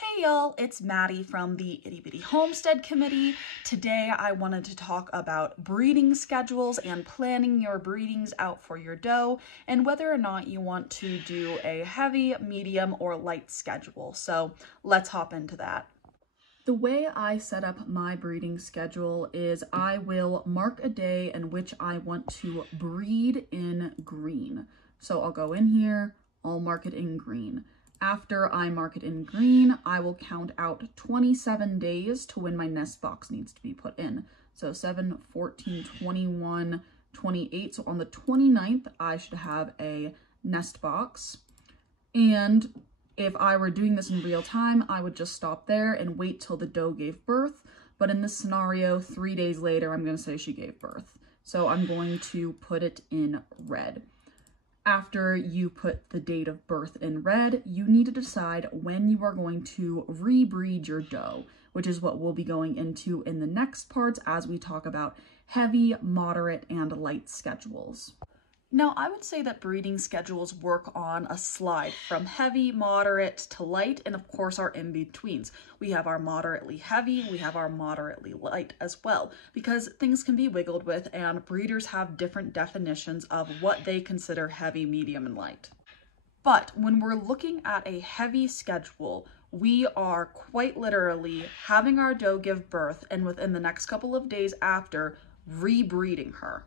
Hey y'all, it's Maddie from the Itty Bitty Homestead Committee. Today I wanted to talk about breeding schedules and planning your breedings out for your doe and whether or not you want to do a heavy, medium, or light schedule. So let's hop into that. The way I set up my breeding schedule is I will mark a day in which I want to breed in green. So I'll go in here, I'll mark it in green. After I mark it in green, I will count out 27 days to when my nest box needs to be put in. So 7, 14, 21, 28. So on the 29th, I should have a nest box. And if I were doing this in real time, I would just stop there and wait till the doe gave birth. But in this scenario, 3 days later, I'm going to say she gave birth. So I'm going to put it in red. After you put the date of birth in red, you need to decide when you are going to rebreed your doe, which is what we'll be going into in the next parts as we talk about heavy, moderate, and light schedules. Now, I would say that breeding schedules work on a slide from heavy, moderate to light, and of course our in-betweens. We have our moderately heavy, we have our moderately light as well, because things can be wiggled with and breeders have different definitions of what they consider heavy, medium, and light. But when we're looking at a heavy schedule, we are quite literally having our doe give birth and within the next couple of days after, rebreeding her.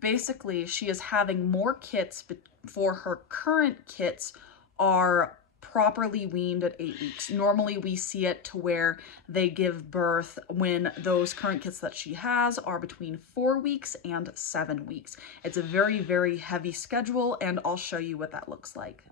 Basically, she is having more kits before her current kits are properly weaned at 8 weeks. Normally, we see it to where they give birth when those current kits that she has are between 4 weeks and 7 weeks. It's a very, very heavy schedule, and I'll show you what that looks like.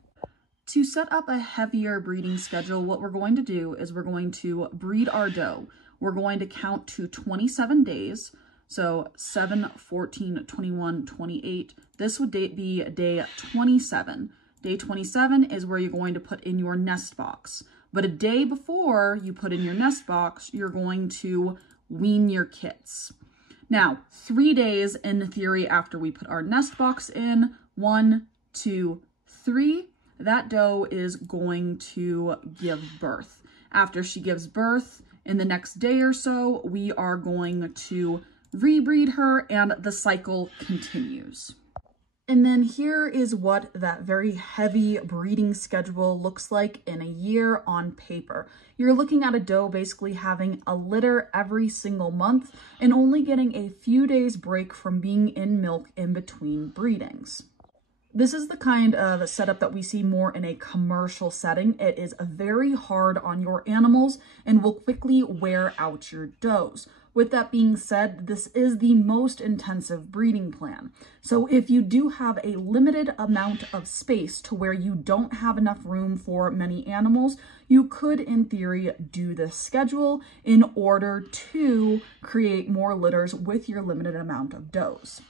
To set up a heavier breeding schedule, what we're going to do is we're going to breed our doe. We're going to count to 27 days. So 7, 14, 21, 28. This would be day 27. Day 27 is where you're going to put in your nest box. But a day before you put in your nest box, you're going to wean your kits. Now, 3 days in theory after we put our nest box in, 1, 2, 3, that doe is going to give birth. After she gives birth, in the next day or so, we are going to rebreed her and the cycle continues. And then here is what that very heavy breeding schedule looks like in a year on paper. You're looking at a doe basically having a litter every single month and only getting a few days break from being in milk in between breedings. This is the kind of setup that we see more in a commercial setting. It is very hard on your animals and will quickly wear out your does. With that being said, this is the most intensive breeding plan. So if you do have a limited amount of space to where you don't have enough room for many animals, you could in theory do this schedule in order to create more litters with your limited amount of does.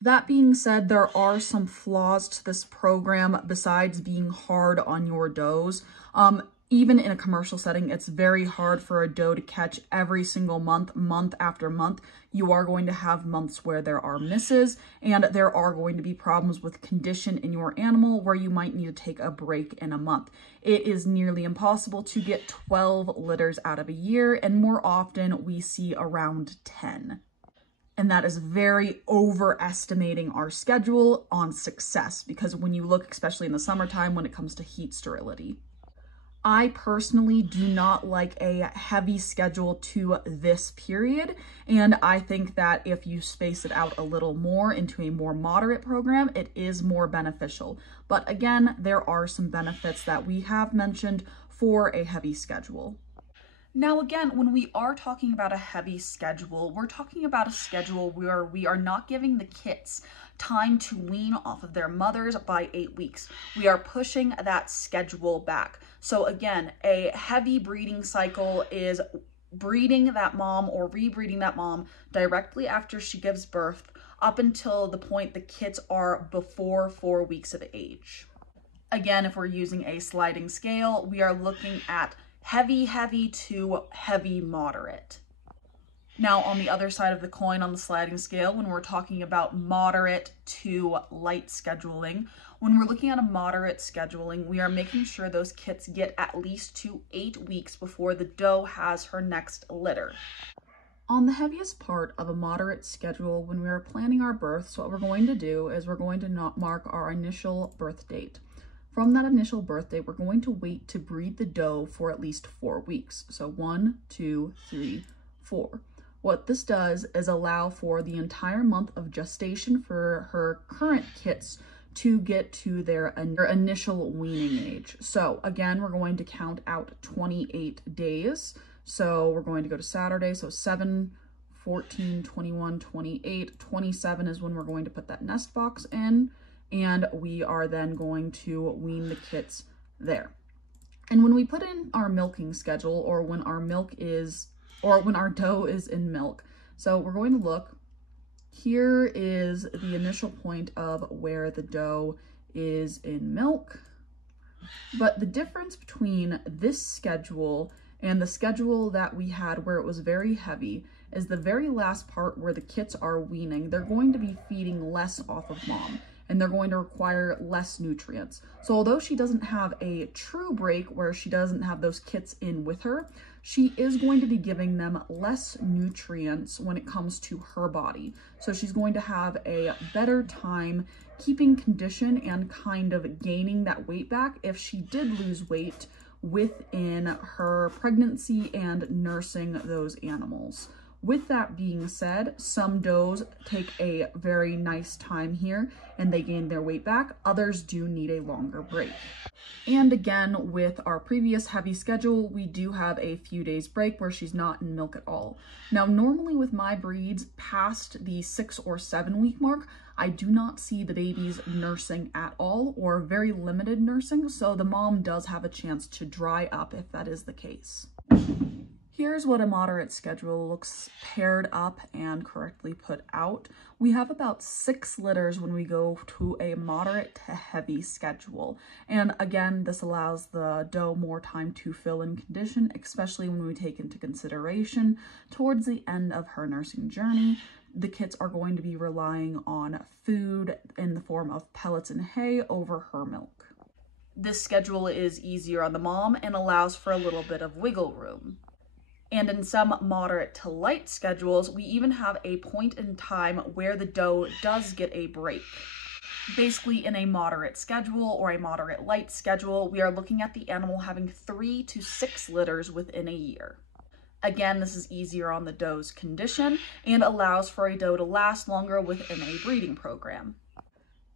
That being said, there are some flaws to this program besides being hard on your does. Even in a commercial setting, it's very hard for a doe to catch every single month, month after month. You are going to have months where there are misses, and there are going to be problems with condition in your animal where you might need to take a break in a month. It is nearly impossible to get 12 litters out of a year, and more often we see around 10. And that is very overestimating our schedule on success, because when you look, especially in the summertime, when it comes to heat sterility. I personally do not like a heavy schedule to this period, and I think that if you space it out a little more into a more moderate program, it is more beneficial. But again, there are some benefits that we have mentioned for a heavy schedule. Now again, when we are talking about a heavy schedule, we're talking about a schedule where we are not giving the kits time to wean off of their mothers by 8 weeks. We are pushing that schedule back. So again, a heavy breeding cycle is breeding that mom or rebreeding that mom directly after she gives birth up until the point the kits are before 4 weeks of age. Again, if we're using a sliding scale, we are looking at heavy to heavy moderate. Now, on the other side of the coin on the sliding scale, when we're talking about moderate to light scheduling, when we're looking at a moderate scheduling, we are making sure those kits get at least to 8 weeks before the doe has her next litter. On the heaviest part of a moderate schedule, when we are planning our births, what we're going to do is we're going to mark our initial birth date. From that initial birth date, we're going to wait to breed the doe for at least 4 weeks. So 1, 2, 3, 4. What this does is allow for the entire month of gestation for her current kits to get to their initial weaning age. So again, we're going to count out 28 days. So we're going to go to Saturday. So 7, 14, 21, 28, 27 is when we're going to put that nest box in. And we are then going to wean the kits there. And when we put in our milking schedule, or when our when our doe is in milk, so we're going to look, here is the initial point of where the doe is in milk. But the difference between this schedule and the schedule that we had where it was very heavy is the very last part where the kits are weaning. They're going to be feeding less off of mom, and they're going to require less nutrients. So although she doesn't have a true break where she doesn't have those kits in with her, she is going to be giving them less nutrients when it comes to her body. So she's going to have a better time keeping condition and kind of gaining that weight back if she did lose weight within her pregnancy and nursing those animals. With that being said, some does take a very nice time here and they gain their weight back. Others do need a longer break. And again, with our previous heavy schedule, we do have a few days break where she's not in milk at all. Now, normally with my breeds past the 6 or 7 week mark, I do not see the babies nursing at all, or very limited nursing, so the mom does have a chance to dry up if that is the case. Here's what a moderate schedule looks paired up and correctly put out. We have about 6 litters when we go to a moderate to heavy schedule. And again, this allows the doe more time to fill in condition, especially when we take into consideration towards the end of her nursing journey, the kits are going to be relying on food in the form of pellets and hay over her milk. This schedule is easier on the mom and allows for a little bit of wiggle room. And in some moderate to light schedules, we even have a point in time where the doe does get a break. Basically, in a moderate schedule or a moderate light schedule, we are looking at the animal having 3 to 6 litters within a year. Again, this is easier on the doe's condition and allows for a doe to last longer within a breeding program.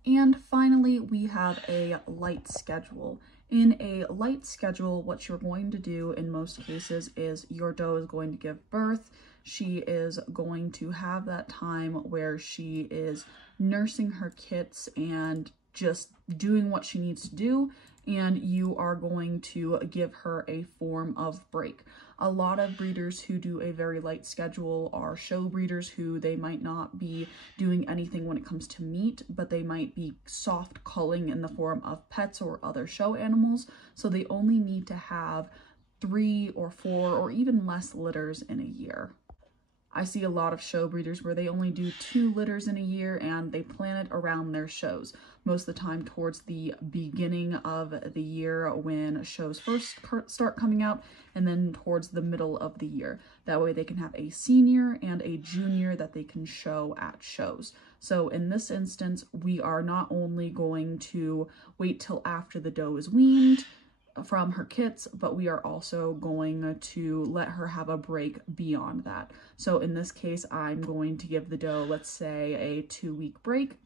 And finally, we have a light schedule. In a light schedule, what you're going to do in most cases is your doe is going to give birth. She is going to have that time where she is nursing her kits and just doing what she needs to do, and you are going to give her a form of break. A lot of breeders who do a very light schedule are show breeders who they might not be doing anything when it comes to meat, but they might be soft culling in the form of pets or other show animals. So they only need to have 3 or 4 or even less litters in a year. I see a lot of show breeders where they only do 2 litters in a year and they plan it around their shows. Most of the time towards the beginning of the year when shows first start coming out, and then towards the middle of the year. That way they can have a senior and a junior that they can show at shows. So in this instance, we are not only going to wait till after the doe is weaned from her kits, but we are also going to let her have a break beyond that. So in this case, I'm going to give the doe, let's say, a 2-week break,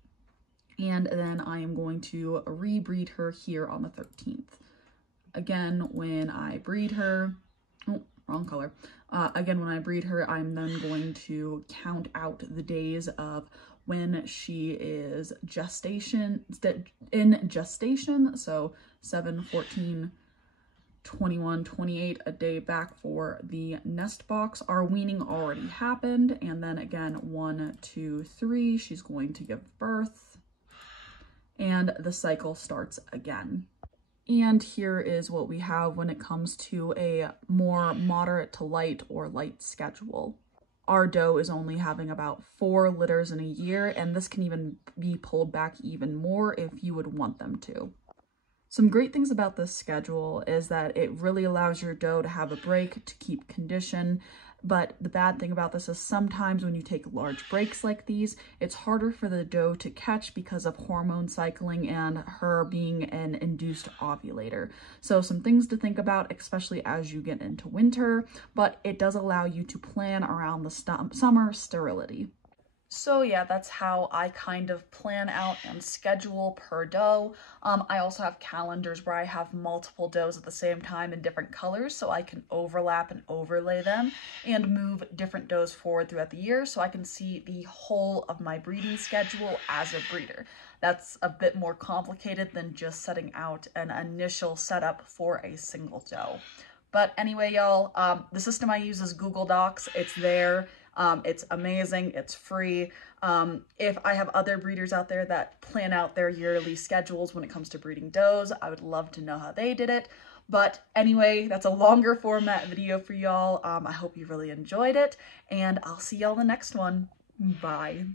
and then I am going to rebreed her here on the 13th. Again, when I breed her, oh, wrong color. Again, when I breed her, I'm then going to count out the days of when she is in gestation, so 7, 14, 21, 28, a day back for the nest box. Our weaning already happened, and then again, 1, 2, 3, she's going to give birth, and the cycle starts again. And here is what we have when it comes to a more moderate to light or light schedule. our doe is only having about 4 litters in a year, and this can even be pulled back even more if you would want them to. Some great things about this schedule is that it really allows your doe to have a break to keep condition, but the bad thing about this is sometimes when you take large breaks like these, it's harder for the doe to catch because of hormone cycling and her being an induced ovulator. So some things to think about, especially as you get into winter, but it does allow you to plan around the summer sterility. So yeah, that's how I kind of plan out and schedule per doe. I also have calendars where I have multiple does at the same time in different colors, so I can overlap and overlay them and move different does forward throughout the year so I can see the whole of my breeding schedule as a breeder. That's a bit more complicated than just setting out an initial setup for a single doe. But anyway, y'all, the system I use is Google Docs. It's there. It's amazing. It's free. If I have other breeders out there that plan out their yearly schedules when it comes to breeding does, I would love to know how they did it. But anyway, that's a longer format video for y'all. I hope you really enjoyed it, and I'll see y'all in the next one. Bye.